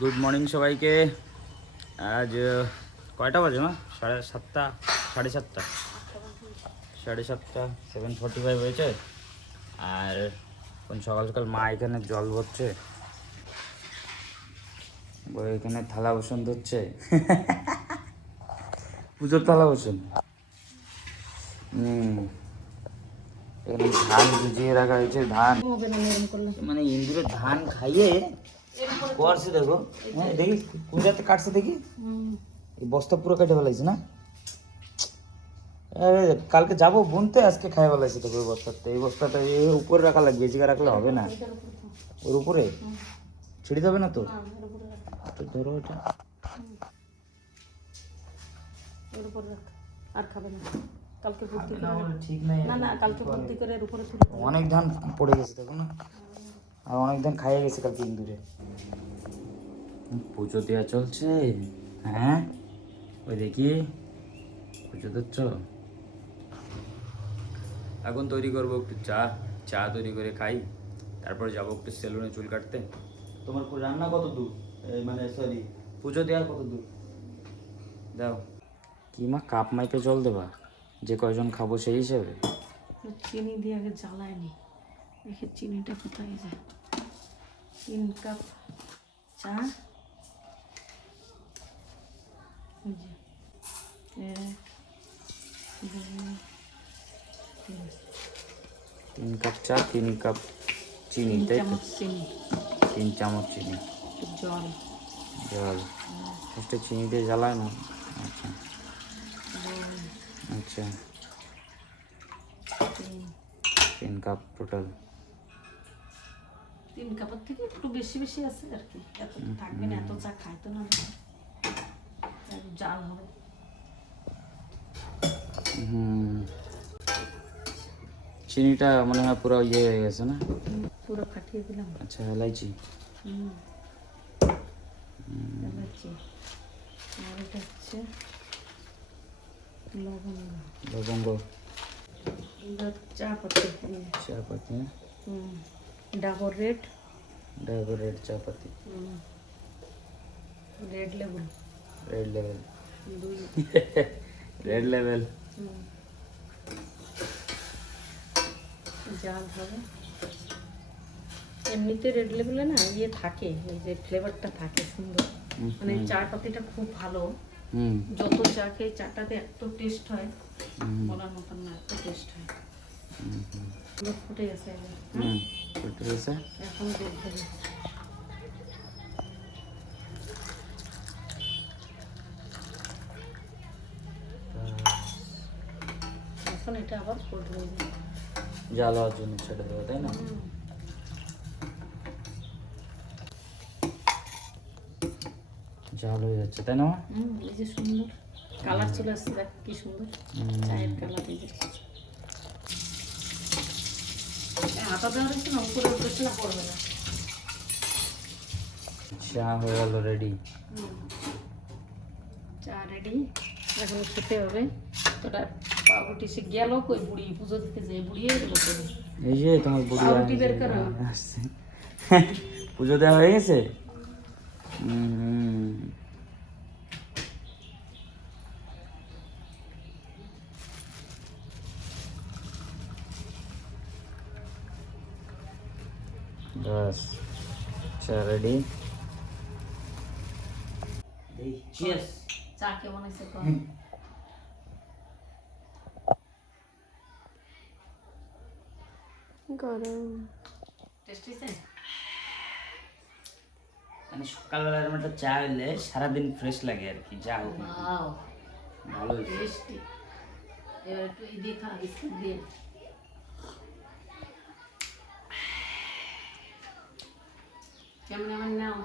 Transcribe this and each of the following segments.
Good morning সবাইকে। আজ কয়টা বাজে না? 7:30, 7:30, 7:30, 7:45 হয়েছে। আর কোন সকাল সকাল মা এখানে জল ভরছে, এখানে থালা বাসন ধরছে। পুজোর থালা বাসন। এখানে ধান ভিজিয়ে রাখা হয়েছে। ধান মানে ইন্দুরের ধান খাইয়ে করছে। দেখো, হ্যাঁ দেখি কোন জায়গাতে কাটছে দেখি। এই বস্তা পুরো কেটে ফেলাইছে না? আরে কালকে যাবো বুনতে, আজকে খাই ফেলাইছে। দেখো এই বস্তাতে, এই বস্তাটা এই উপরে রাখা লাগবে, এই জায়গায় রাখলে হবে না। ওর উপরে ছিঁড়ে যাবে না তো? ধরো এটা, আর খাবে না কালকে ভর্তি ঠিক নাই। না কালকে ভর্তি করে এর উপরে অনেক ধান পড়ে গেছে দেখো না, আর অনেক ধান খাইয়ে গেছে কালকে ইন্দুরে। পুজো দেওয়া চলছে। হ্যাঁ ওই দেখি পুজো দিচ্ছ। এখন তৈরি করবো একটু চা তৈরি করে খাই, তারপর যাবো একটু সেলুনে চুল কাটতে। তোমার রান্না কত দূর, মানে সরি পুজো দেওয়ার কত দূর? দাও কি মা, কাপ মাইপে জল দেবা? যে কয়জন খাবো সেই হিসেবে? চিনি দিয়ে আগে জ্বালায়নি, দেখে চিনিটা কোথায় যায়। 3 কাপ চা, এই যে 1, 2, 3 3 কাপ চা, 3 কাপ চিনি, তাই তো? চামচ চিনি, 3 চামচ চিনি, একটু জল জল। ফার্স্টে চিনি দিয়ে জ্বালায় না? আচ্ছা আচ্ছা, 3 কাপ টোটাল। 3 কাপের থেকে একটু বেশি বেশি আছে আর কি, এত তো থাকবে না, এত চা খাইতো না, জাল হবে। চিনিটা মনে হয় পুরো ইয়ে হয়ে গেছে না? পুরো ফাটিয়ে দিলাম। আচ্ছা, এলাইচি। এলাচি, আর এটা হচ্ছে লবঙ্গ, লবঙ্গ, চা পাতি, ডাবর রেড, চা পাতি, রেড লেবুল, রেড লেভেল, 2 রেড লেভেল। জাল হবে। এমনিতে রেড লেবুলে না ইয়ে থাকে, এই যে ফ্লেভারটা থাকে সুন্দর, মানে চা পাতিটা খুব ভালো। যত চা খেয়ে চাটাতে এত টেস্ট হয়, বলার মতন না, এত টেস্ট হয়। ফুটে গেছে এখন দুধ দেবে। এখন এটা আবার ফুট হয়ে যাবে, জাল হওয়ার জন্য ছেড়ে দেবো, তাই না? জাল হয়ে যাচ্ছে, তাই না? এই যে সুন্দর কালার চলে আসছে, দেখ কি সুন্দর চায়ের কালার। এই যে হাতা দেওয়া রয়েছে না, উপরে উঠেছে না, পড়বে না। চা হয়ে গেল রেডি। চা রেডি, এখন খেতে হবে। তোটা পাউরুটি সে গেল কই, বুড়ি পুজো দিতে যে বুড়িয়ে গেল। এই যে তোমার বুড়ি পাউরুটি বের করো। আসছে, পুজো দেওয়া হয়ে গেছে। বাস, চা রেডি। চিয়ার্স। চা কেমন হয়েছে কম? গরম, টেস্টি আছে। মানে সকালবেলা এরকম একটা চা হলে সারাদিন ফ্রেশ লাগে আর কি। যা হোক, ওয়াও ভালো হয়েছে। টেস্টি। এবার একটু এই দিয়ে খা, বিস্কুট দিয়ে। কেমন আমার নাও,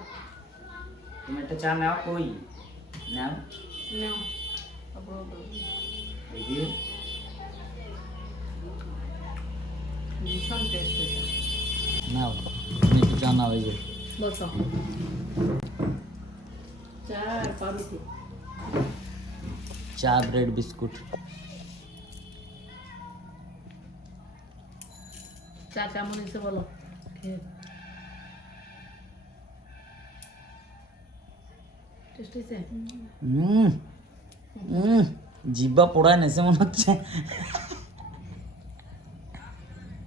তুমি একটা চা নাও, কই নাও, নাও তারপর দেখি। ভীষণ টেস্ট হয়েছে। নাও তুমি একটু চা নাও, এই যে বসো। চা আর পাউরুটি, চা, ব্রেড, বিস্কুট। চা কেমন হয়েছে বলো? খেয়ে টেস্ট হয়েছে? জিব্বা পোড়ায় নেছে মনে হচ্ছে।